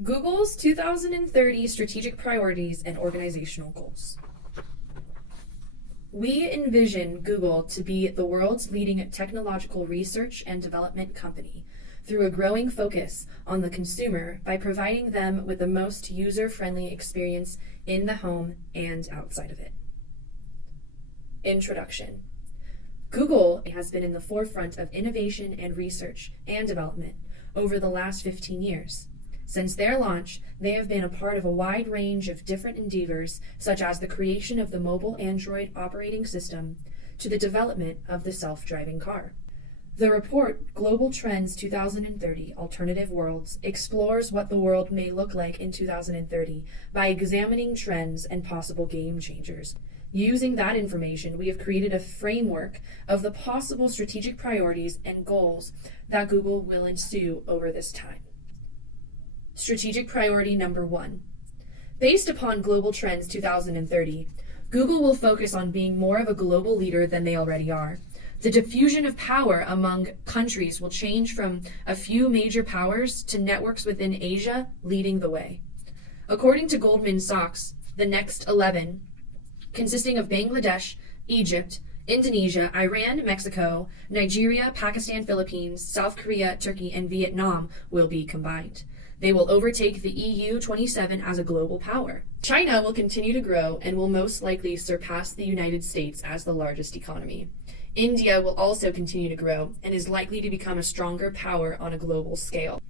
Google's 2030 strategic priorities and organizational goals. We envision Google to be the world's leading technological research and development company through a growing focus on the consumer by providing them with the most user-friendly experience in the home and outside of it. Introduction. Google has been in the forefront of innovation and research and development over the last 15 years. Since their launch, they have been a part of a wide range of different endeavors, such as the creation of the mobile Android operating system to the development of the self-driving car. The report, Global Trends 2030 Alternative Worlds, explores what the world may look like in 2030 by examining trends and possible game changers. Using that information, we have created a framework of the possible strategic priorities and goals that Google will ensue over this time. Strategic priority number 1. Based upon Global Trends 2030, Google will focus on being more of a global leader than they already are. The diffusion of power among countries will change from a few major powers to networks within Asia leading the way. According to Goldman Sachs, the next 11, consisting of Bangladesh, Egypt, Indonesia, Iran, Mexico, Nigeria, Pakistan, Philippines, South Korea, Turkey, and Vietnam, will be combined. They will overtake the EU 27 as a global power. China will continue to grow and will most likely surpass the United States as the largest economy. India will also continue to grow and is likely to become a stronger power on a global scale.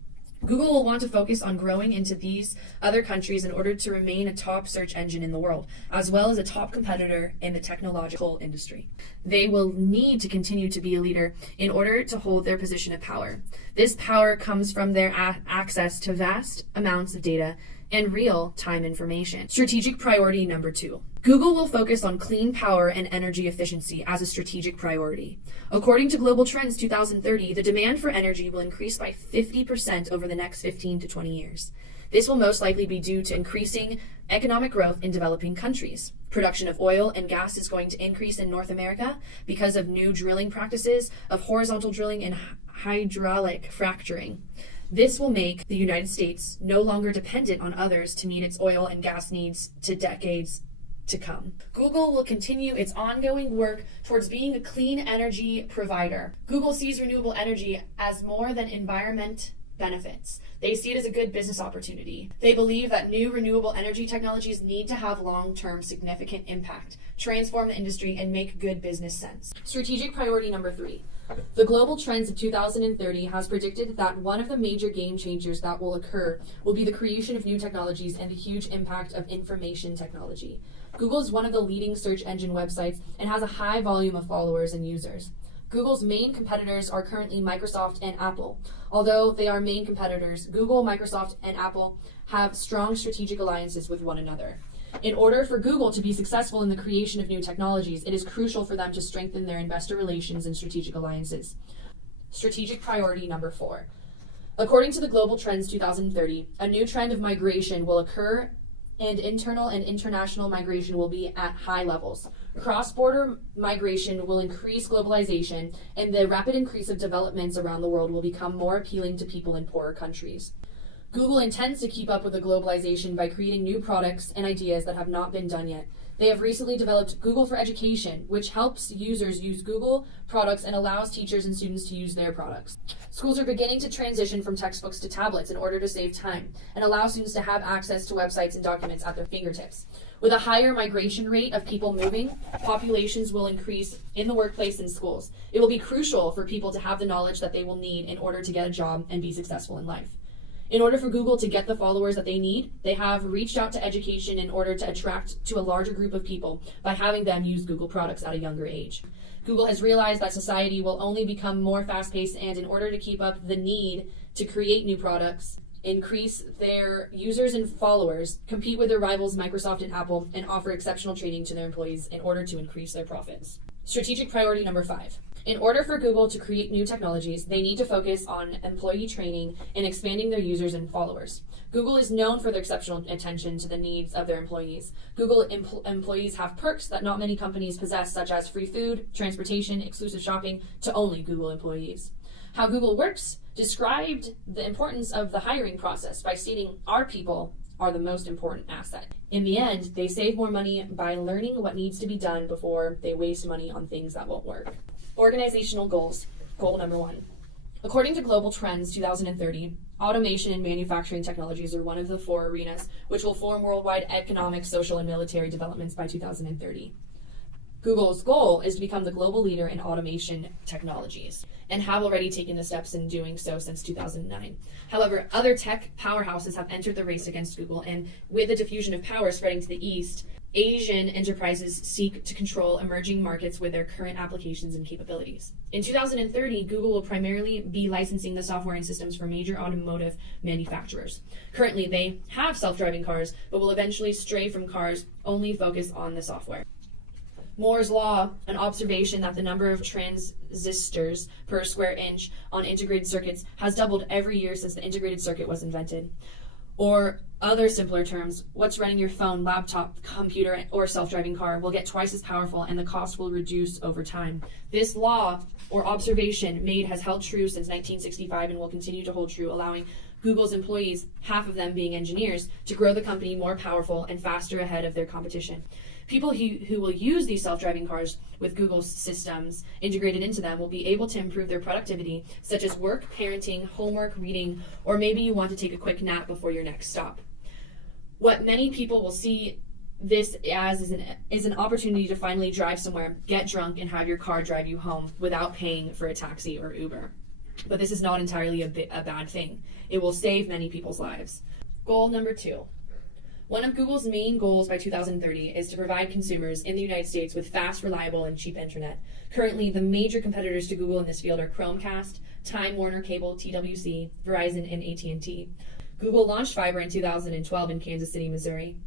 Google will want to focus on growing into these other countries in order to remain a top search engine in the world, as well as a top competitor in the technological industry. They will need to continue to be a leader in order to hold their position of power. This power comes from their access to vast amounts of data and real-time information. Strategic priority number 2. Google will focus on clean power and energy efficiency as a strategic priority. According to Global Trends 2030, the demand for energy will increase by 50% over the next 15 to 20 years. This will most likely be due to increasing economic growth in developing countries. Production of oil and gas is going to increase in North America because of new drilling practices of horizontal drilling and hydraulic fracturing. This will make the United States no longer dependent on others to meet its oil and gas needs to decades to come. Google will continue its ongoing work towards being a clean energy provider. Google sees renewable energy as more than environment benefits. They see it as a good business opportunity. They believe that new renewable energy technologies need to have long-term significant impact, transform the industry, and make good business sense. Strategic priority number 3. The Global Trends of 2030 has predicted that one of the major game changers that will occur will be the creation of new technologies and the huge impact of information technology. Google is one of the leading search engine websites and has a high volume of followers and users. Google's main competitors are currently Microsoft and Apple. Although they are main competitors, Google, Microsoft, and Apple have strong strategic alliances with one another. In order for Google to be successful in the creation of new technologies, it is crucial for them to strengthen their investor relations and strategic alliances. Strategic priority number 4. According to the Global Trends 2030, a new trend of migration will occur, and internal and international migration will be at high levels. Cross-border migration will increase globalization, and the rapid increase of developments around the world will become more appealing to people in poorer countries. Google intends to keep up with the globalization by creating new products and ideas that have not been done yet. They have recently developed Google for Education, which helps users use Google products and allows teachers and students to use their products. Schools are beginning to transition from textbooks to tablets in order to save time and allow students to have access to websites and documents at their fingertips. With a higher migration rate of people moving, populations will increase in the workplace and schools. It will be crucial for people to have the knowledge that they will need in order to get a job and be successful in life. In order for Google to get the followers that they need, they have reached out to education in order to attract to a larger group of people by having them use Google products at a younger age. Google has realized that society will only become more fast-paced, and in order to keep up the need to create new products, increase their users and followers, compete with their rivals Microsoft and Apple, and offer exceptional training to their employees in order to increase their profits. Strategic priority number 5. In order for Google to create new technologies, they need to focus on employee training and expanding their users and followers. Google is known for their exceptional attention to the needs of their employees. Google employees have perks that not many companies possess, such as free food, transportation, exclusive shopping, to only Google employees. How Google works: described the importance of the hiring process by stating our people are the most important asset. In the end, they save more money by learning what needs to be done before they waste money on things that won't work. Organizational goals. Goal number 1. According to Global Trends 2030, automation and manufacturing technologies are one of the 4 arenas which will form worldwide economic, social, and military developments by 2030. Google's goal is to become the global leader in automation technologies, and have already taken the steps in doing so since 2009. However, other tech powerhouses have entered the race against Google, and with the diffusion of power spreading to the east, Asian enterprises seek to control emerging markets with their current applications and capabilities. In 2030, Google will primarily be licensing the software and systems for major automotive manufacturers. Currently, they have self-driving cars, but will eventually stray from cars, only focus on the software. Moore's Law, an observation that the number of transistors per square inch on integrated circuits has doubled every year since the integrated circuit was invented. Or other simpler terms, what's running your phone, laptop, computer, or self-driving car will get twice as powerful and the cost will reduce over time. This law or observation made has held true since 1965 and will continue to hold true, allowing Google's employees, half of them being engineers, to grow the company more powerful and faster ahead of their competition. People who will use these self-driving cars with Google's systems integrated into them will be able to improve their productivity, such as work, parenting, homework, reading, or maybe you want to take a quick nap before your next stop. What many people will see this as is an opportunity to finally drive somewhere, get drunk, and have your car drive you home without paying for a taxi or Uber. But this is not entirely a bad thing. It will save many people's lives. Goal number 2. One of Google's main goals by 2030 is to provide consumers in the United States with fast, reliable, and cheap internet. Currently, the major competitors to Google in this field are Chromecast, Time Warner Cable, TWC, Verizon, and AT&T. Google launched fiber in 2012 in Kansas City, Missouri.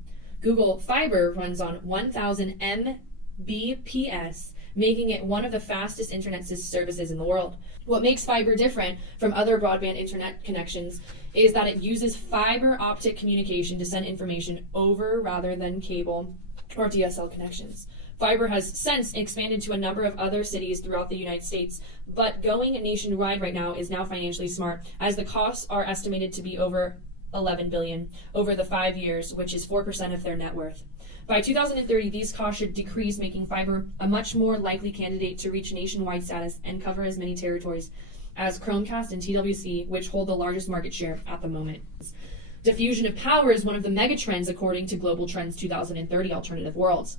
Google Fiber runs on 1,000 Mbps, making it one of the fastest internet services in the world. What makes fiber different from other broadband internet connections is that it uses fiber optic communication to send information over rather than cable or DSL connections. Fiber has since expanded to a number of other cities throughout the United States, but going nationwide right now is now financially smart, as the costs are estimated to be over $11 billion over the 5 years, which is 4% of their net worth. By 2030, these costs should decrease, making fiber a much more likely candidate to reach nationwide status and cover as many territories as Chromecast and TWC, which hold the largest market share at the moment. Diffusion of power is one of the megatrends according to Global Trends 2030 Alternative Worlds.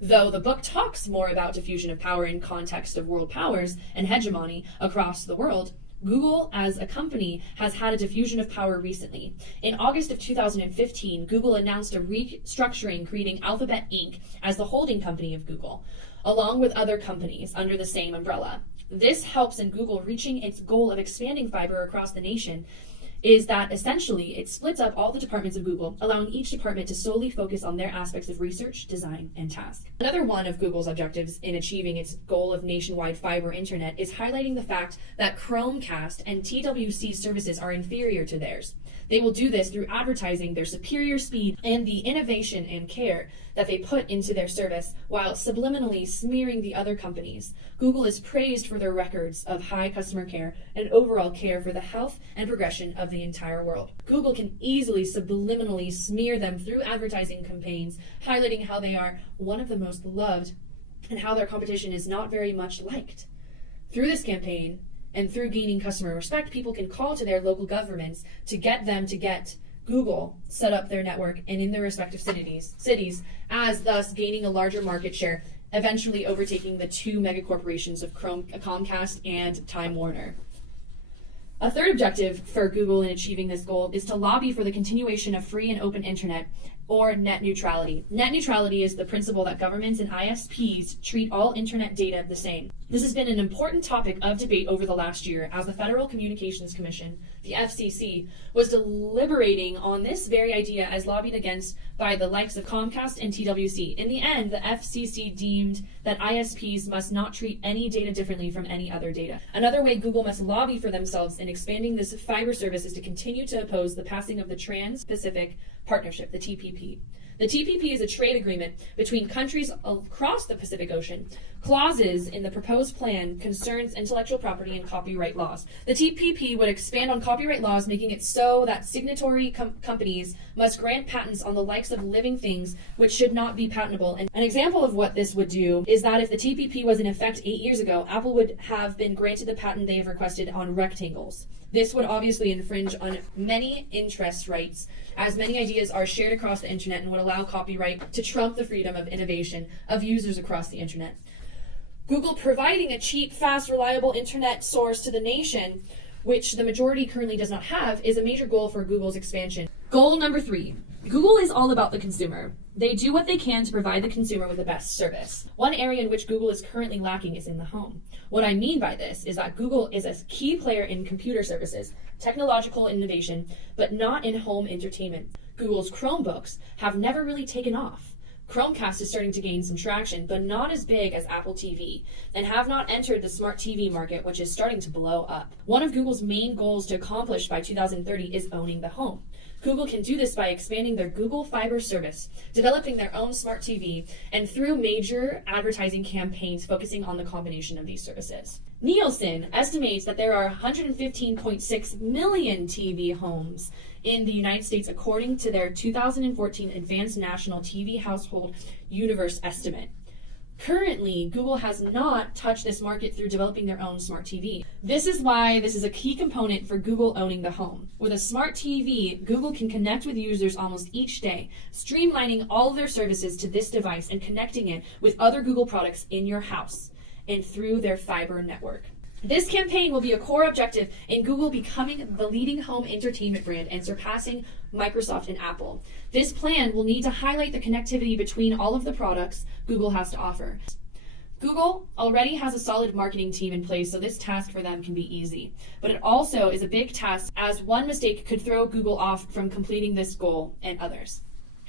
Though the book talks more about diffusion of power in context of world powers and hegemony across the world, Google as a company has had a diffusion of power recently. In August of 2015, Google announced a restructuring, creating Alphabet Inc. as the holding company of Google, along with other companies under the same umbrella. This helps in Google reaching its goal of expanding fiber across the nation, is that essentially it splits up all the departments of Google, allowing each department to solely focus on their aspects of research, design, and task. Another one of Google's objectives in achieving its goal of nationwide fiber internet is highlighting the fact that Chromecast and TWC services are inferior to theirs. They will do this through advertising their superior speed and the innovation and care that they put into their service, while subliminally smearing the other companies. Google is praised for their records of high customer care and overall care for the health and progression of the entire world. Google can easily subliminally smear them through advertising campaigns, highlighting how they are one of the most loved and how their competition is not very much liked. Through this campaign, and through gaining customer respect, people can call to their local governments to get them to get Google set up their network and in their respective cities, as thus gaining a larger market share, eventually overtaking the 2 megacorporations of Comcast and Time Warner. A third objective for Google in achieving this goal is to lobby for the continuation of free and open internet, or net neutrality. Net neutrality is the principle that governments and ISPs treat all internet data the same. This has been an important topic of debate over the last year, as the Federal Communications Commission, the FCC, was deliberating on this very idea as lobbied against by the likes of Comcast and TWC. In the end, the FCC deemed that ISPs must not treat any data differently from any other data. Another way Google must lobby for themselves in expanding this fiber service is to continue to oppose the passing of the Trans-Pacific Partnership, the TPP. The TPP is a trade agreement between countries across the Pacific Ocean. Clauses in the proposed plan concerns intellectual property and copyright laws. The TPP would expand on copyright laws, making it so that signatory companies must grant patents on the likes of living things which should not be patentable. And an example of what this would do is that if the TPP was in effect 8 years ago, Apple would have been granted the patent they have requested on rectangles. This would obviously infringe on many interest rights, as many ideas are shared across the internet, and would allow copyright to trump the freedom of innovation of users across the internet. Google providing a cheap, fast, reliable internet source to the nation, which the majority currently does not have, is a major goal for Google's expansion. Goal number 3. Google is all about the consumer. They do what they can to provide the consumer with the best service. One area in which Google is currently lacking is in the home. What I mean by this is that Google is a key player in computer services, technological innovation, but not in home entertainment. Google's Chromebooks have never really taken off. Chromecast is starting to gain some traction, but not as big as Apple TV, and have not entered the smart TV market, which is starting to blow up. One of Google's main goals to accomplish by 2030 is owning the home. Google can do this by expanding their Google Fiber service, developing their own smart TV, and through major advertising campaigns focusing on the combination of these services. Nielsen estimates that there are 115.6 million TV homes in the United States, according to their 2014 Advanced National TV Household Universe estimate. Currently, Google has not touched this market through developing their own smart TV. This is why this is a key component for Google owning the home. With a smart TV, Google can connect with users almost each day, streamlining all of their services to this device and connecting it with other Google products in your house and through their fiber network. This campaign will be a core objective in Google becoming the leading home entertainment brand and surpassing Microsoft and Apple. This plan will need to highlight the connectivity between all of the products Google has to offer. Google already has a solid marketing team in place, so this task for them can be easy. But it also is a big task, as one mistake could throw Google off from completing this goal and others.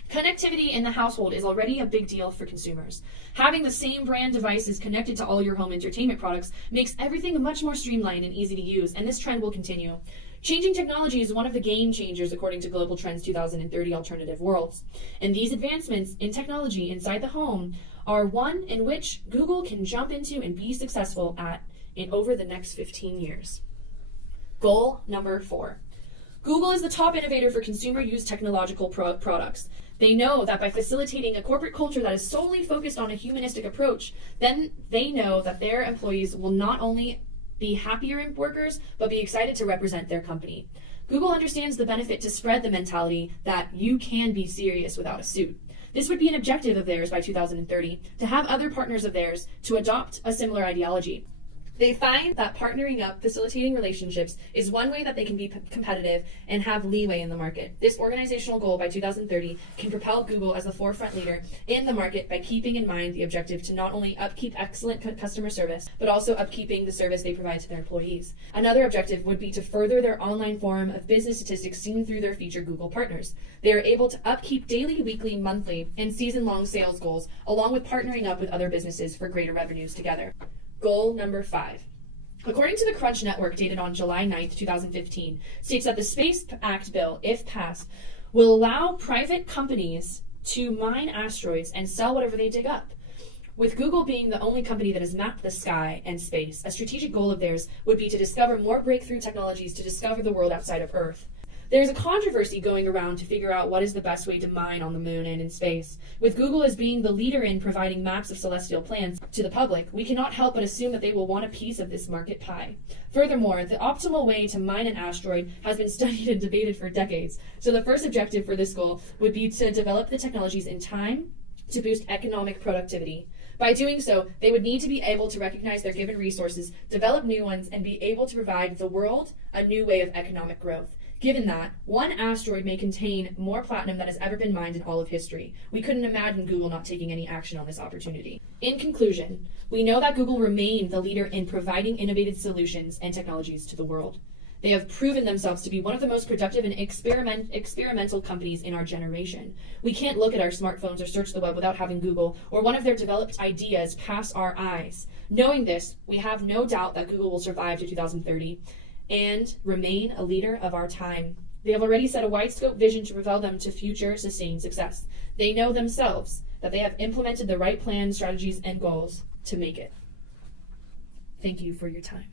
Connectivity in the household is already a big deal for consumers. Having the same brand devices connected to all your home entertainment products makes everything much more streamlined and easy to use, and this trend will continue. Changing technology is one of the game changers according to Global Trends 2030 Alternative Worlds. And these advancements in technology inside the home are one in which Google can jump into and be successful at in over the next 15 years. Goal number 4. Google is the top innovator for consumer use technological products. They know that by facilitating a corporate culture that is solely focused on a humanistic approach, then they know that their employees will not only be happier workers, but be excited to represent their company. Google understands the benefit to spread the mentality that you can be serious without a suit. This would be an objective of theirs by 2030, to have other partners of theirs to adopt a similar ideology. They find that partnering up, facilitating relationships, is one way that they can be competitive and have leeway in the market. This organizational goal by 2030 can propel Google as the forefront leader in the market by keeping in mind the objective to not only upkeep excellent customer service, but also upkeeping the service they provide to their employees. Another objective would be to further their online forum of business statistics seen through their featured Google partners. They are able to upkeep daily, weekly, monthly, and season-long sales goals, along with partnering up with other businesses for greater revenues together. Goal number 5. According to the Crunch Network, dated on July 9th, 2015, states that the Space Act bill, if passed, will allow private companies to mine asteroids and sell whatever they dig up. With Google being the only company that has mapped the sky and space, a strategic goal of theirs would be to discover more breakthrough technologies to discover the world outside of Earth. There's a controversy going around to figure out what is the best way to mine on the moon and in space. With Google as being the leader in providing maps of celestial planets to the public, we cannot help but assume that they will want a piece of this market pie. Furthermore, the optimal way to mine an asteroid has been studied and debated for decades, so the first objective for this goal would be to develop the technologies in time to boost economic productivity. By doing so, they would need to be able to recognize their given resources, develop new ones, and be able to provide the world a new way of economic growth. Given that, one asteroid may contain more platinum than has ever been mined in all of history. We couldn't imagine Google not taking any action on this opportunity. In conclusion, we know that Google remained the leader in providing innovative solutions and technologies to the world. They have proven themselves to be one of the most productive and experimental companies in our generation. We can't look at our smartphones or search the web without having Google or one of their developed ideas pass our eyes. Knowing this, we have no doubt that Google will survive to 2030 and remain a leader of our time. They have already set a wide-scope vision to propel them to future sustained success. They know themselves that they have implemented the right plans, strategies, and goals to make it. Thank you for your time.